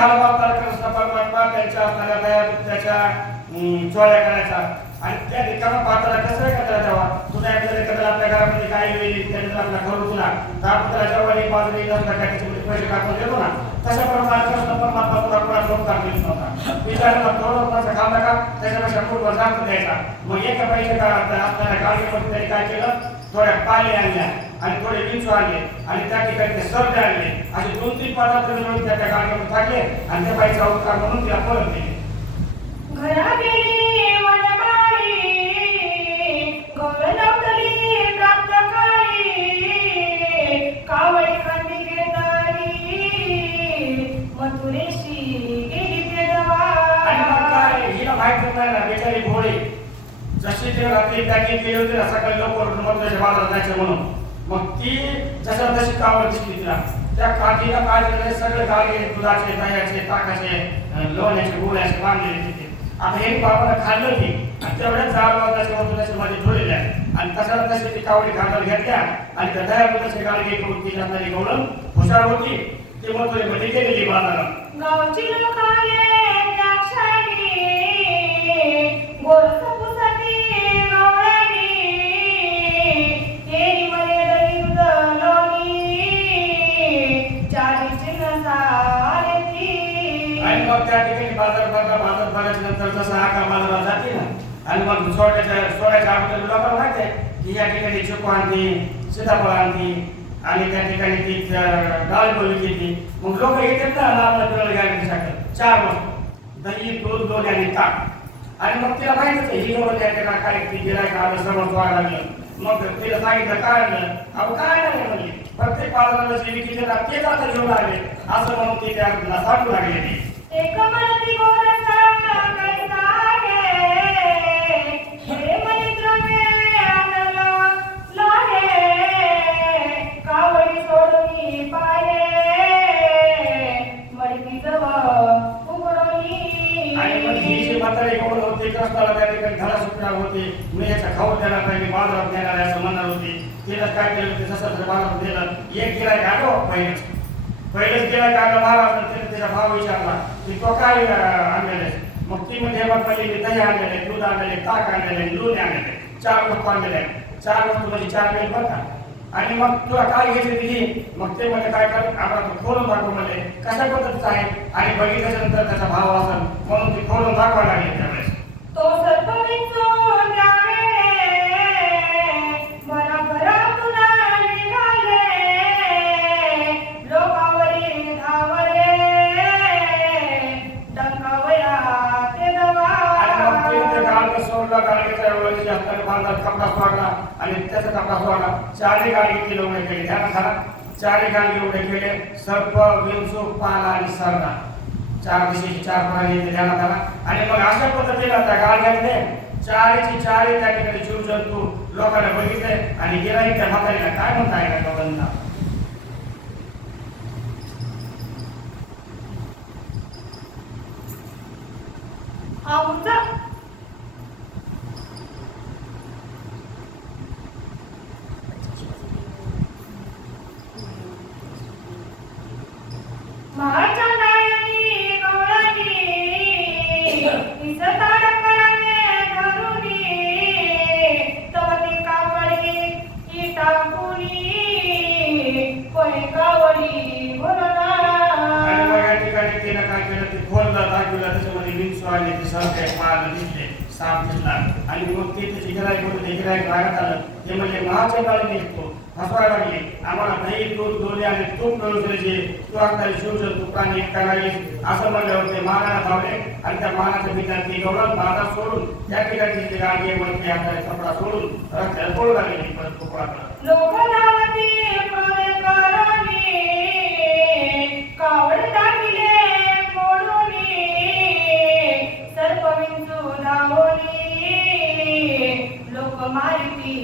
झाड वापरला कृष्ण परमात्मा त्यांच्या असणाऱ्या दया त्याच्या चोऱ्या करायचा आणि त्या रिकामा पात्राला कसं करायला तेव्हा तुला एखाद्याला आपल्या घरामध्ये काही वेळी त्याने आपला घर तुला तर आपण त्याला जेव्हा बाजरी त्याच्यामध्ये पैसे टाकून देतो ना तशा प्रमाणे कृष्ण परमात्मा तुला कुणा लोक टाकलेच नव्हता विचारायला थोडं रुपयाचा खाल्ला का त्याच्यापेक्षा खूप जास्त द्यायचा मग एका पैसे का आपल्याला गाडीमध्ये त्यांनी काय केलं थोड्या पाले आणल्या आणि थोडे विंचू आणले आणि त्या ठिकाणी ते सरडे आणले असे 2-3 पदार्थ मिळून त्या गाडीमध्ये टाकले आणि त्या बाईचा उपकार म्हणून तिला परत दिले. घरा गेली वनमाळी गवळवली प्राप्त काळी कावळी खांदी घेतली मथुरेशी गेली ते आणि मग काय हिला माहित नाही ना बेचारी भोळी जशी ते रात्री पॅकिंग केली होती ना सकाळी लवकर मथुरेच्या बाजारात जायचं म्हणून मग ती जशा तशी कावळ दिसली तिला त्या काठीला काय झालं सगळे गाडे दुधाचे दह्याचे ताकाचे लोण्याचे गोळ्याचे बांधलेले तिथे आता हे बाबाला खाल्लं की आणि तेवढ्याच झाड वाजाच्या मथुराच्या मध्ये ठेवलेल्या आणि तशाला तशी ती कावडी खांदाला घेतल्या आणि त्या दह्या दुधाचे गाडगे करून ती जाणारी गवळण हुशार होती ती मथुरेमध्ये गेलेली बाजारात. गावची लोक आले त्या क्षणी गोरस पुसती गवळणी तेरी मध्ये दलिंद लोणी चारीची नसारे ती आणि मग त्या ठिकाणी बाजार भरायच्या नंतर जसं आका बाजारात जाते ना आणि मग सोड्याच्या अगोदर लोकांना माहिती आहे की या ठिकाणी चिकू आणते सीताफळ आणते आणि त्या ठिकाणी ती डाळ विकते मग लोक येतात ना आपल्या पिळाला गाडी साखर 4 वस्तू दही दूध लोणी आणि ताक आणि मग तिला माहितीच आहे ही लोक त्या काय ती गिरायक आलं समोर व्हायला लागलं मग तिला सांगितलं काय आणलं अहो काय नाही म्हणली प्रत्येक बाजाराला जे विकते ना तेच आता घेऊन आले असं म्हणून ती त्या सांगू लागली ती एक मनती गोरसा कैसा गे हे मनित्र मे आणला लागे कावडी सोडून पाये मडकी जवळ उघडून आणि मग ही जी म्हातारी गवळ होती कृष्णाला त्या ठिकाणी घरा सुटणार होती मी याचा खाऊ देणार नाही मी बाजारात देणार आहे असं म्हणणार होती तिला काय केलं ते जसं बाजारात दिलं एक गिरायक आलो पहिलेच गिरायक आलं महाराज तिने त्याचा भाव विचारला की तो काय आणलेले मग ती म्हणजे मग मी दही आणलेले दूध आणलेले ताक आणलेले लोणी आणलेले 4 वस्तू आणलेल्या 4 वस्तू म्हणजे 4 मिनिट बघा आणि मग तुला काय घ्यायची दिली मग ते म्हणजे काय कर आम्हाला तू खोलून दाखव म्हणजे कशा पद्धतीचं आहे आणि बघितल्याच्या नंतर त्याचा भाव असेल म्हणून ती खोलून दाखवा लागली त्यावेळेस तो सर्प विंचून जावे भराभरा तुला निघाले लोकावरी धावरे डंकावया ते दवा आणि मग ते गाडगे सोडला गाडगेच्या वेळेस जास्त बांधा कपडा सोडला आणि त्याचा कपडा सोडला 4 गाडगे किलो उभे केले ध्यानात घाला 4 गाडगे उभे केले सर्प विंचू पाला आणि सरडा 4 दिशेचे 4 प्राणी ते ध्यानात आला आणि मग अशा पद्धतीने त्या गाडग्यातले 4ची 4 त्या ठिकाणी जीवजंतू लोकांना बघितले आणि गिराईक त्या म्हातारीला काय म्हणताय का लोकांना आमचा माझ्या नायनी गवळणी इसताड कराने धरुनी तवती कावडी ही टाकुनी कोणी कावडी भरला आणि मग या ठिकाणी तिने काय केलं ते खोललं दाखवलं त्याच्यामध्ये विंचू आले ते सरके पाल दिसले साप दिसला आणि मग ते त्याची गिराईक होते ते गिराईक रागात आलं ते म्हणजे महाचे काळी निघतो हसवायला लागले आम्हाला दही दूध लोणी आणि तूप मिळून द्यायचे तू आता शिवजंतू प्राणी करावी असं म्हणल्यावर ते महाराणा धावले आणि त्या महाराच्या पित्याने गवळण बाजार सोडून त्या ठिकाणी ते गाडी वरती आपल्याला कपडा सोडून रस्त्याला पळू लागले परत कोकणाकडे लोक धावती प्रवे करणी कावड टाकले मोडूनी सर्प विंचू धावली लोक मारती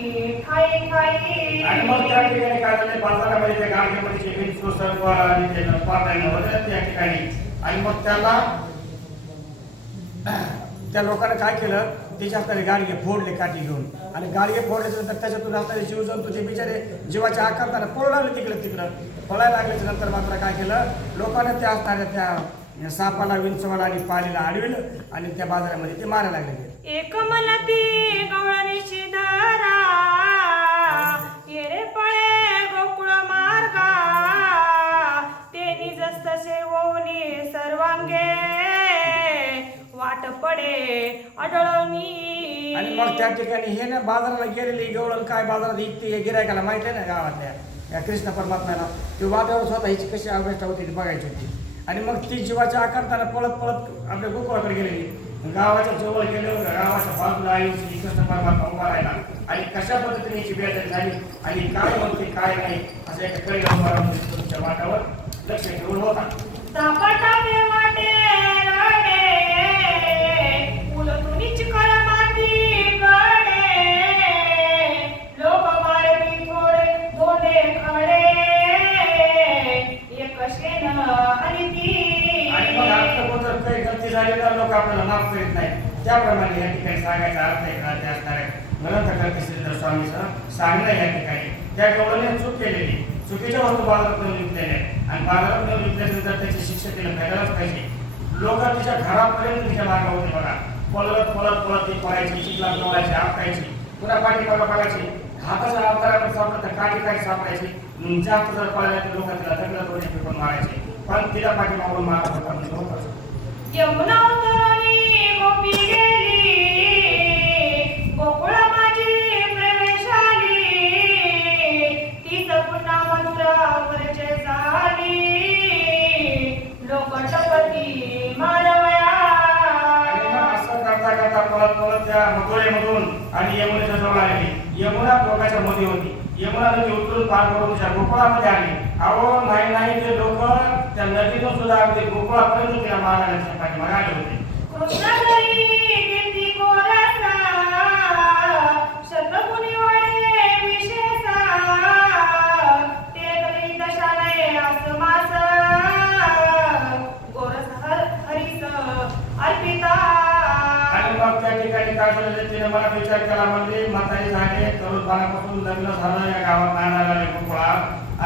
खाई खाई आणि मग त्या ठिकाणी काय झालं बाजारामध्ये त्या गाडीमध्ये विंचू सर्प आणि ते पाटायला होते त्या ठिकाणी आणि मग त्याला त्या लोकांना काय केलं त्याच्या हाताने गाडगे फोडले काठी घेऊन आणि गाडगे फोडल्याच्या नंतर त्याच्यातून असणारे जीवजंतू ते बिचारे जीवाच्या आकारताना पळू लागले तिकडं पळायला लागल्याच्या नंतर मात्र काय केलं लोकांना त्या असणाऱ्या त्या या सापाला विंचवाला आणि पालीला अडविलं आणि त्या बाजारामध्ये ते मारायला लागले. एक मनती गवळणीची धारा येरे पळे गोकुळ मार्गा ते निजस तसे होऊनी सर्वांगे वाट पडे आढळणी. आणि मग त्या ठिकाणी हे ना बाजाराला गेलेली गवळण काय बाजारात इकते हे गिरायकाला माहिती आहे ना गावातल्या या कृष्ण परमात्म्याला ते वाद्यावर स्वतः हिची कशी अवस्था होती ती बघायची होती. आणि मग ती जीवाच्या आकारताना पळत पळत आपल्या गोकुळाकडे गेलेली. गावाच्या जवळ गेलो गावाच्या बाजूला आई कृष्ण परमात्मा उभा राहिला आणि कशा पद्धतीने याची बेजारी झाली आणि काय म्हणते काय नाही असं एका कडे तुमच्या वाटावर लक्ष ठेवून होता. सापटावे वाटे रडे उलटून चिखल माती कडे लोक मारवी थोडे दोने खडे एक शेण हरिती. आणि मग आपलं जर काही गलती झाली तर लोक आपल्याला माफ करीत नाही. त्याप्रमाणे या ठिकाणी सांगायचा अर्थ आहे का ते असणार आहे ग्रंथ करते श्रीधर स्वामीचं सांगणं या ठिकाणी त्या गवळणीने चूक केलेली चुकीच्या वस्तू बाजारात नेऊन विकलेल्या आणि बाजारात नेऊन विकल्यानंतर त्याची शिक्षा तिला भेटायलाच पाहिजे. लोक तिच्या घरापर्यंत तिच्या मागे होते बघा. पळत पळत पळत ती पळायची चिखलात लोळायची आपटायची पुन्हा पाठीमागा पळायची हाताच्या अवताराकडे सापडत तर काठी काठी सापडायची. जास्त जर पळायला तर लोक तिला दगडात वगैरे फेकून मारायचे पण तिला पाठीमागून मारत होता म्हणजे होतच. यमुना उतरणी गोपी गेली गोकुळ माझी प्रवेशाली तीच पुन्हा मथुरा परिचय झाली लोकटपती मारवया. आणि मग असं करता करता पळत पळत त्या मथुरेमधून आणि यमुनेच्या जवळ आलेली. यमुना लोकांच्या मध्ये होती. यमुना नदी उतरून पार करून तिच्या गोकुळामध्ये आली. अहो नाही ते लोक त्या नदीतून सुद्धा अगदी गोकुळापर्यंत तिला मारण्याच्या पाठीमागे आले होते. कृष्णाधरी कीर्ती गोरसा शतमुनी वाढे विशेषा ते करी दशालय असमास गोरस हरीस अर्पिता. आणि मग त्या ठिकाणी काय झालं तिने मला विचार केला म्हणजे म्हातारी झाले तरुणपणापासून लग्न झालं या गावात नाही आले गोकुळा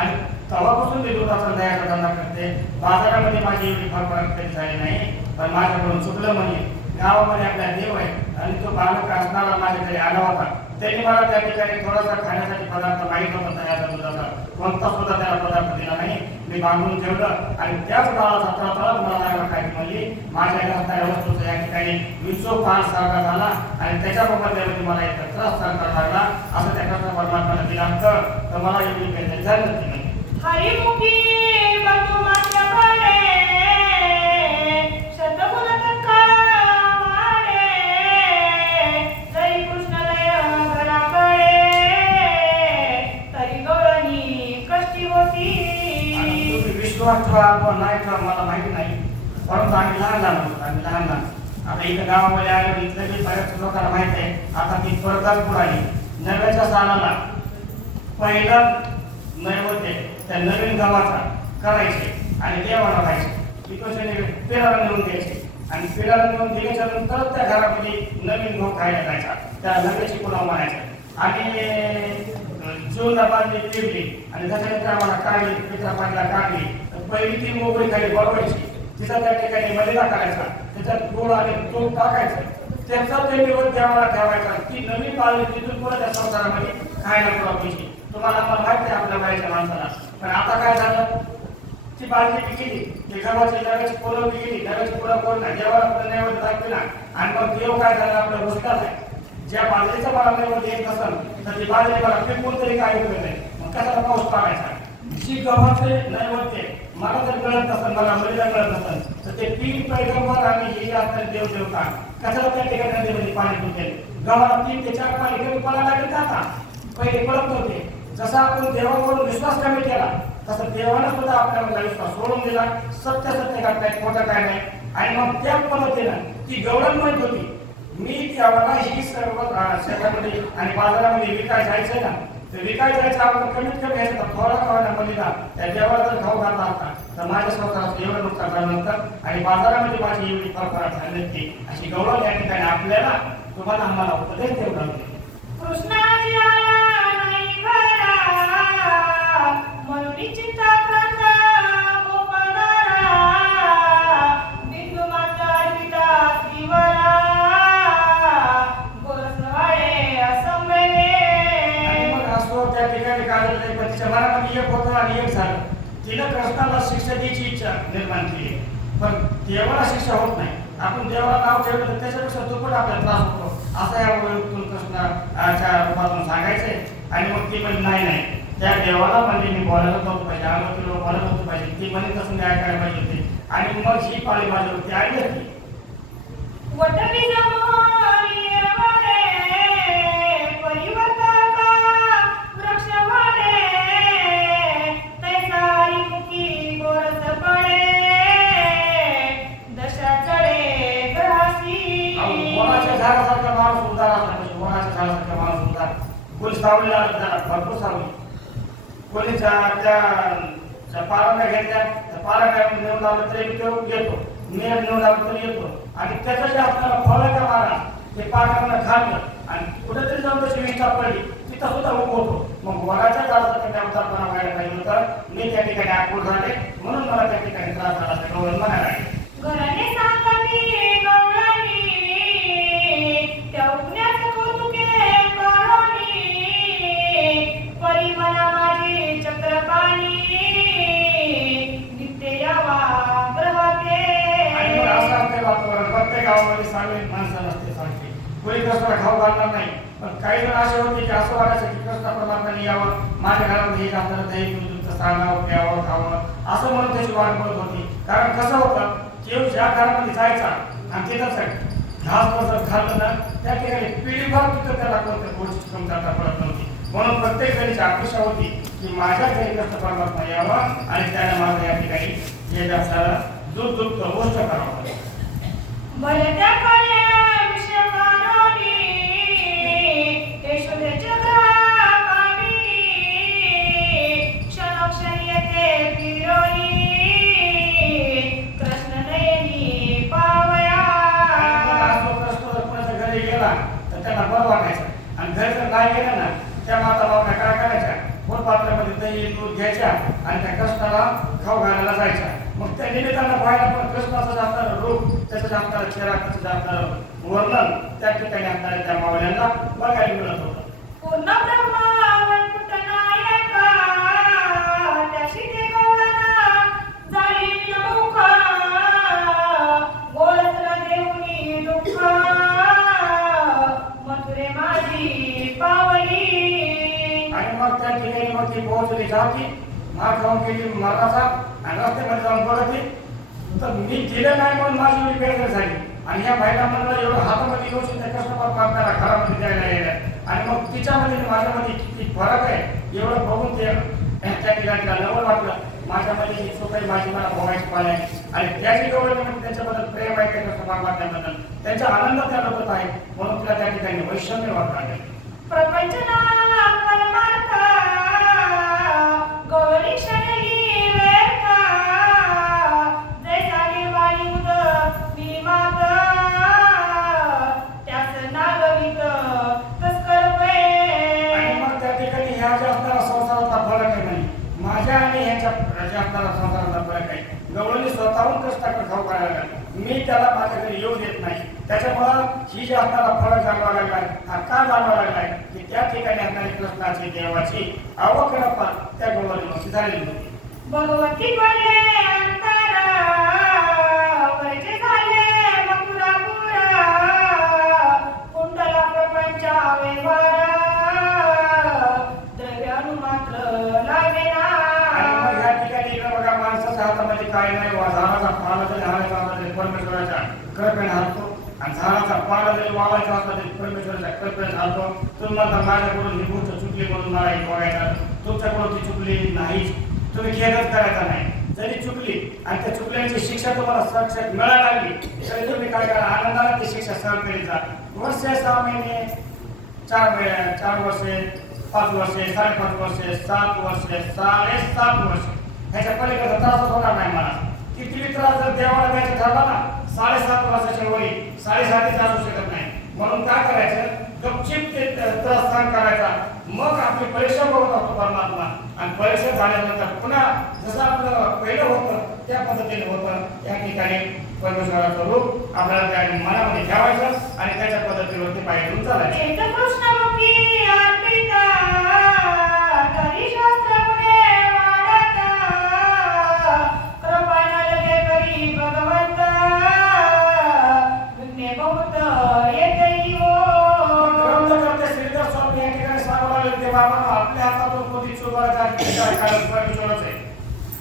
आणि तेव्हापासून मी दुधाचा दह्याचा धंदा करते. बाजारामध्ये माझी एवढी फरफराट कधी झाली नाही पण माझ्याकडून चुकलं म्हणजे गावामध्ये आपला देव आहे आणि तो बालक असणारा माझ्या घरी आला होता. त्यांनी मला त्या ठिकाणी थोडासा खाण्यासाठी पदार्थ माहीत होता दह्याचा दुधाचा कोणता सुद्धा त्याला पदार्थ दिला नाही. मी बांधून ठेवलं आणि त्याच बाळाचा तळतळत मला लागला काय म्हणजे माझ्या घरातल्या वस्तूचा या ठिकाणी विश्व फार सारखा झाला आणि त्याच्याबाबत मला एक त्रास सहन करावा लागला असं त्या कृष्ण परमात्म्याला दिला तर मला एवढी काही झालं नाही. हरिमुखी बंधू मात्र पडे शतगुण वाडे जरी कृष्ण लय घराकडे तरी गवळणी कष्टी होती. तुम्ही विश्वास ठेवा किंवा नाही ठेवा मला माहिती नाही परंतु आम्ही लहान आता इथं गावामध्ये आलो इथलं मी बऱ्याच लोकांना माहित आहे. आता ती स्पर्धाच पुढाली नव्याच्या सालाला पहिला नैवेद्य त्या नवीन गावाचा करायचे आणि देवाला व्हायचे. पेराला नेऊन द्यायचे आणि पेराला नेऊन दिल्याच्या नंतर त्या घरामध्ये नवीन गहू खायला जायचा त्या नव्याची पुलाव मारायचा आणि जून बांधली पिरली आणि त्याच्यानंतर आम्हाला काढली पित्रा पाण्याला काढली तर पहिली ती मोकळी खाली बळवायची तिचा त्या ठिकाणी मलिदा करायचा त्याच्यात गोड आणि तूप टाकायचं त्याचा ते निवड देवाला ठेवायचा. ती नवीन पाळली तिथून पुढे त्या संसारामध्ये खायला पुरवायची. तुम्हाला पण माहिती आहे आपल्या वयाच्या माणसाला पण आता काय झालं ती बाजरी गेली ते गव्हाची नव्याची पोरं गेली नव्याची पोरं कोण नाही देवाला नैवेद्य दाखविला आणि मग देव काय झालं आपल्या रोजगार आहे. ज्या बाजरीचा मला नैवेद्य येत असेल तर ती बाजरी मला पिकून तरी काय उपयोग नाही मग कशाला पाऊस पाडायचा. जी गव्हाचे नैवेद्य मला जर मिळत नसेल मला मुलीला मिळत नसेल तर ते 3 पैगंबर आणि हे असतात देवदेवता कशाला त्या ठिकाणी नदीमध्ये पाणी तुटेल. गव्हाला 3 ते 4 पाणी कमी पडायला लागेल का पहिले पडत नव्हते. जसा आपण देवाकडून विश्वास कमी केला तसं देवानं सुद्धा आपल्याला विश्वास सोडून दिला. सत्य काय नाही खोटं काय नाही आणि मग त्या पद्धतीनं ती गवळण म्हणत होती मी त्याला ही सर्व शेतामध्ये आणि बाजारामध्ये विकाय जायचंय ना तर विकाय जायचं आपण कमीत कमी यायचं थोडा खावायला बलिदा त्या देवाला जर खाऊ घातला असता तर माझ्या स्वतःचं एवढं नुकसान झालं नसतं आणि बाजारामध्ये माझी एवढी फरफराट झाली नसती. अशी गवळण या ठिकाणी आपल्याला तुम्हाला आम्हाला उपदेश देऊ लागले. कृष्णाजी आला नाही घरा म्हणून चिंता करता गोपाळाला काय झालं पण तिच्या मनामध्ये एक होतं आणि एक झालं. तिनं कृष्णाला शिक्षा द्यायची इच्छा निर्माण केली, पण देवाला शिक्षा होत नाही. आपण देवाला नाव ठेवलं तर त्याच्यापेक्षा दुप्पट आपल्याला त्रास होतो असं या वैयक्तून कृष्णाच्या रूपातून सांगायचंय. आणि मग ती म्हणजे नाही त्या देवाला म्हणजे मी बोलायला नव्हतं पाहिजे, आम्हाला तुला बोलायला नव्हतं पाहिजे, ती म्हणे तसं मी ऐकायला पाहिजे होते. आणि मग ही पाळी माझ्यावरती आली होती. वटबीज मोहरी वडे, परिवर्तका वृक्ष वडे, तैसारी मुखी गोरस पडे, दशा चढे ग्रासी. वनाच्या झाडासारखा माणूस उदार असला पाहिजे, वनाच्या झाडासारखा माणूस उदार. कोणी सावलीला आलं त्याला भरपूर सावली, कोणी त्या पारंब्या घेतल्या त्या पारंब्या नेऊन लावलं तरी तो येतो, नेम नेऊन लावलं तरी येतो. आणि त्याचं जे आपल्याला फळ का मारा ते पारांना खाल्लं आणि कुठेतरी जाऊन त्याची विष्ठा पडली तिथं सुद्धा उभं होतो. मग वनाच्या झाडाचा त्या अवतारपणा व्हायला पाहिजे होतं. मी त्या ठिकाणी आकुळ झाले म्हणून मला त्या ठिकाणी त्रास झाला ते गवळण म्हणायला लागले. घराने सांगती गवळणी, त्या उगण्याचं कौतुके करोनी, परी मना माझी चक्रपाणी, नित्य यावा ग्रहाते. आणि मग असं असते वातावरण प्रत्येक गावामध्ये सार्वजनिक माणसं नसते सांगते, कोणी कृष्णाला खाऊ घालणार नाही. पण काही जण असे होते की असं वाटायचं की कृष्ण परमात्म्याने यावं, माझ्या घरामध्ये हे जाताना दही दूध सांगावं प्यावं खावं असं म्हणून त्याची वाट बघत होती. कारण कसं होतं केव ज्या घरामध्ये जायचा आणि तिथं घास जर खाल्लं ना त्या ठिकाणी पिढीभर तिथं त्याला कोणत्या गोष्टी कमतरता पडत नव्हती. म्हणून प्रत्येक जणीची अपेक्षा होती की माझ्या घरी कृष्ण परमात्मा यावा आणि त्याने माझं या ठिकाणी हे व्यवसायाला दूध दूध गोष्ट करावं. भलत्या कळ्या विषयकारोनी, यशोदेच्या ग्राकामिनी, क्षणोक्षणी येते फिरोनी, कृष्ण नयनी पावया. कृष्ण जर कोणाच्या घरी गेला तर त्याला बरं वाटायचं आणि घरी जर नाही गेला ना त्या माता बाबा काय करायच्या, फुलपात्रामध्ये दही दूध घ्यायच्या आणि त्या कृष्णाला खाऊ घालायला जायच्या. मग त्या निमित्तानं पाहायला पण कृष्णाचं जास्त रूप त्याचं जास्त चेहरा त्याचं जास्त वर्णन त्या ठिकाणी आपल्याला त्या मावल्यांना बघायला मिळत होतं. पूर्ण ब्रह्मा वैकुंठ नायका, त्याशी ते गवळणा झाली विमुख, गोळसला देऊनी दुःख, मथुरे माझी पावली. आणि मग त्या ठिकाणी मग ती पोहोचली जाती मार खाऊन गेली मरणाचा आणि रस्त्यामध्ये जाऊन बघते तर मी गेलं नाही म्हणून माझी एवढी बेदर झाली. आणि या बायका म्हणलं एवढं हातामध्ये घेऊन त्या कृष्ण परमात्म्याला घरामध्ये द्यायला येणार आणि मग तिच्यामध्ये माझ्यामध्ये किती फरक आहे एवढं बघून ते त्या ठिकाणी नवल वाटलं. माझ्यामध्ये ही स्वतः माझी मला भोगायची पाहिजे आणि त्याची गवळ म्हणजे त्यांच्याबद्दल प्रेम आहे त्या कृष्ण परमात्म्याबद्दल त्यांचा आनंद त्या लोकत आहे म्हणून तिला त्या ठिकाणी वैषम्य वाटलं आहे. प्रपंच परमार्थ गौरी शैली वेता, जैसा निर्वाणी उद विमात, त्यास नागवित तस्कर पे. आणि मग त्या ठिकाणी ह्या ज्या असणारा संसारातला फरक आहे नाही माझ्या आणि ह्याच्या ज्या असणारा संसारातला फरक आहे. गवळणी स्वतःहून कष्टाकडे खाऊ करायला लागला, मी त्याला माझ्या घरी येऊ देत नाही. त्याच्यामुळं ही जी असणारा फरक जाणवा लागलाय हा का जाणवा लागलाय की त्या ठिकाणी असणारी कृष्णाची देवाची अवकल्पना त्या गवळणीमध्ये झालेली होती. भगवती पडले अंतर, वैचे झाले मथुरापुरा, कुंडला प्रपंचा व्यवहार, द्रव्यानु मात्र लागेना. आणि मग या ठिकाणी इकडे बघा माणसाच्या हातामध्ये काय नाही झाडाचा पाला जरी हालायचा असला तरी परमेश्वराच्या कृपेने हालतो आणि झाडाचा पाला जरी वाळायचा असला तरी परमेश्वराच्या कृपेने हालतो. तुम्ही म्हणता माझ्याकडून ही गोष्ट चुकली म्हणून मला हे बघायचं, तुमच्याकडून ती चुकली नाहीच, तुम्ही खेदच करायचा नाही. जरी चुकली आणि त्या चुकल्याची शिक्षा तुम्हाला साक्षात मिळायला लागली तरी तुम्ही काय करा आनंदाने ती शिक्षा सहन करीत जा. वर्ष 6 महिने 4 वर्षे 5 वर्षे 5.5 वर्षे 7 वर्षे 7.5 वर्षे ह्याच्या पलीकडे त्रासच होणार नाही मला. किती त्रास जर देवाला द्यायचा ठरला ना 7.5 वर्षाच्या वरी 7.5 असू शकत नाही. म्हणून काय करायचं गपचिप ते त्रास सहन करायचा. मग आपली परीक्षा बघत असतो परमात्मा आणि परीक्षा झाल्यानंतर पुन्हा जसं आपलं पहिलं होतं त्या पद्धतीने होतं. त्या ठिकाणी परमेश्वराचं रूप आपल्याला त्या मनामध्ये ठेवायचं आणि त्याच्या पद्धतीवरती पाय घेऊन चालायचं. कृष्ण मुखी अर्पिता, तरी सांगू लागले ते बाबा आपल्या हातातून कोणती चूक करायची कारण परमेश्वरच आहे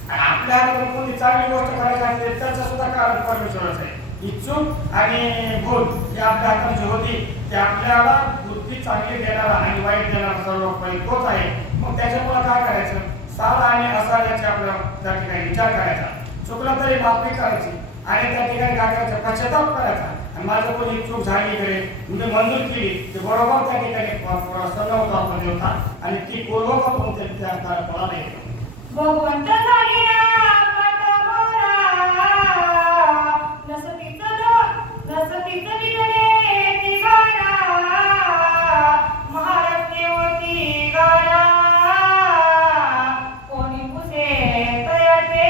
आणि आपल्या हातातून कोणती चांगली गोष्ट करायची असते त्याचं सुद्धा कारण परमेश्वरच आहे. ही चूक आणि भूल ही आपल्या हातात जी होती ते आपल्याला बुद्धी चांगली देणारा आणि वाईट देणारा सर्व पहिले तोच आहे. मग त्याच्यामुळे काय करायचं सारा आणि असाध्याचे आपल्या त्या ठिकाणी विचार करायचा, चुकलं तरी माफी करायची आणि त्या ठिकाणी काय करायचं पश्चाताप करायचा आणि माझं कोणी चूक झाली इकडे म्हणजे मंजूर केली ते बरोबर त्या ठिकाणी सल्ला होता आणि ती पूर्वक होते त्या फळा नाही. भगवंत झालेला कटोरा नसतीचं निघणे निघाला महारत्ने होती गारा कोणी पुसे तयाटे.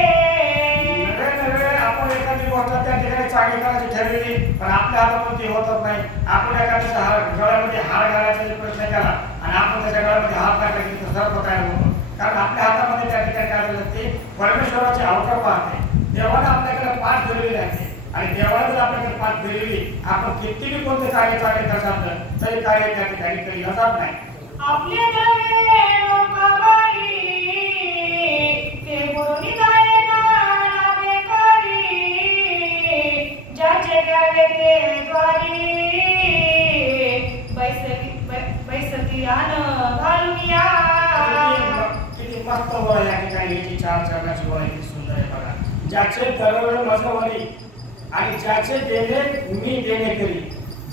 आपण एखादी गोष्ट त्या ठिकाणी चांगली करायची ठरलेली पण आपल्या हातातून ती होतच नाही. आपण एखाद्याच्या गळ्यामध्ये हार घालायचा प्रयत्न केला आणि आपण त्याच्या गळ्यामध्ये हार टाकला की सर्व तयार होतो कारण आपल्या हातामध्ये त्या ठिकाणी काय झालं ते परमेश्वराचे अवतार पाहते. देवाने आपल्याकडे पाठ फिरलेली आहे आणि देवाने जर आपल्याकडे पाठ फिरलेली आपण कितीही कोणते कार्य चांगले करत असलं तरी कार्य त्या ठिकाणी केले जात नाही. आपले नवे लोकांवारी ते बोलणी जाणे नावे करी ज्याचे द्यावे ते द्वारी बैसकी आन घालून या. किती मस्त वय या ठिकाणी याची चार चरणाची वय किती सुंदर आहे बघा. ज्याचे दरवेळ मजवरी आणि ज्याचे देणे मी देणे करी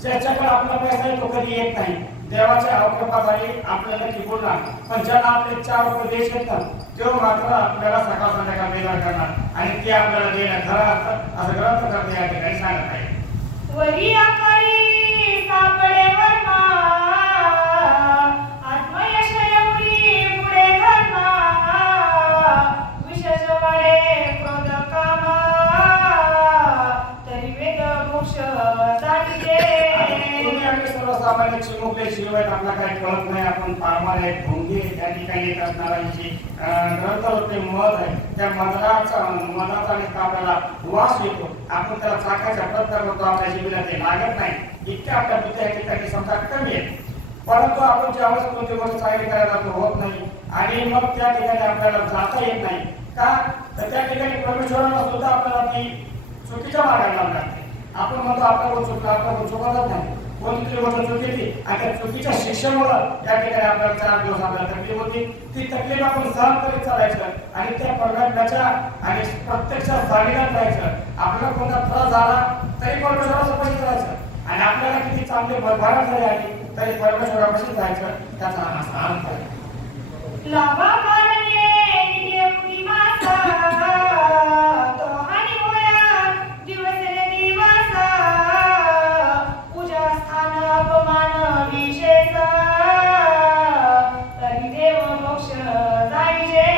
ज्याच्याकडे आपला पैसा तो कधी येत नाही देवाच्या अवकृपाद्वारे आपल्याला की बोलणार पण ज्याला आपले 4 रुपये देश येतात तो मात्र आपल्याला सकाळ संध्याकाळ बेजार करणार आणि ते आपल्याला देणं खरं असतं असं ग्रंथ करते या ठिकाणी सांगत आहे. वरी आकरी सापडे वर्मा आत्मयश एवढी पुढे धर्मा विशेष वाढे क्रोध कामा तरी वेद मोक्ष जाणीते. तुम्ही आम्ही सर्वसामान्य चिमुकले शिवाय आपला काही कळत नाही. आपण पारमारे ढोंगे त्या ठिकाणी येत असणाऱ्यांची ग्रंथ होते मध आहे त्या मधाचा आणि आपल्याला वास येतो. आपण त्याला चाकाच्या प्रयत्न करतो आपल्या जीवनात ते लागत नाही इतक्या आपल्या बुद्धी या ठिकाणी समजा कमी आहे. परंतु आपण ज्यावेळेस कोणती गोष्ट चांगली करायला तो होत नाही आणि मग त्या ठिकाणी आपल्याला जाता येत नाही का तर त्या ठिकाणी परमेश्वराला सुद्धा आपल्याला ती चुकीच्या मार्गाला लावून लागते. आपण म्हणतो आपल्याकडून चुकलं आपल्याकडून चुकतच नाही कोणती गोष्ट चुकीची आणि त्या चुकीच्या शिक्षेमुळे त्या ठिकाणी आपल्याला 4 दिवस आपल्याला तकलीफ होती. ती तकलीफ आपण सहन करीत चालायचं आणि त्या परमेश्वराच्या आणि प्रत्यक्षात सानिध्यात राहायचं. आपल्याला कोणता त्रास झाला तरी परमेश्वरासोबत राहायचं आणि आपल्याला किती चांगली भरभराट झाली आली तरी परमेश्वरापाशी जायचं त्याचा असा अर्थ आहे. लावा कारणे नियमनी मासा तो हानी होया दिवसेने दिवसा पूजा स्थान अपमान विशेष तरी देव मोक्ष जाईजे.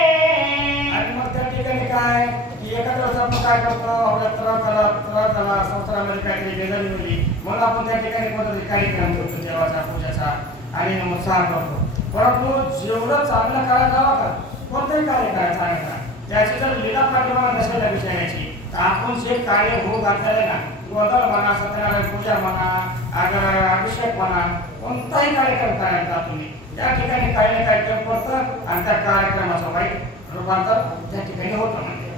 आणि मग त्या ठिकाणी काय की एखाद्या वेळेस आपण काय करतो आपल्या त्रास झाला संसारामध्ये काहीतरी बेजारी होती म्हणून आपण त्या ठिकाणी कोणतातरी कार्यक्रम करतो देवाचा पूजाचा आणि उत्साह करतो. परंतु जेवढं चांगलं करायला हवं का कोणतंही कार्य करायचं चांगलं करा त्याची जर लीला पाठिंबा नसेल त्या विषयाची तर आपण जे कार्य होऊ घातलेलं ना गोंधळ म्हणा सत्यनारायण पूजा म्हणा अगर अभिषेक म्हणा कोणताही कार्यक्रम करायचा तुम्ही त्या ठिकाणी काही ना काही पडतं आणि त्या कार्यक्रमाचं वाईट रूपांतर त्या ठिकाणी होतं म्हणजे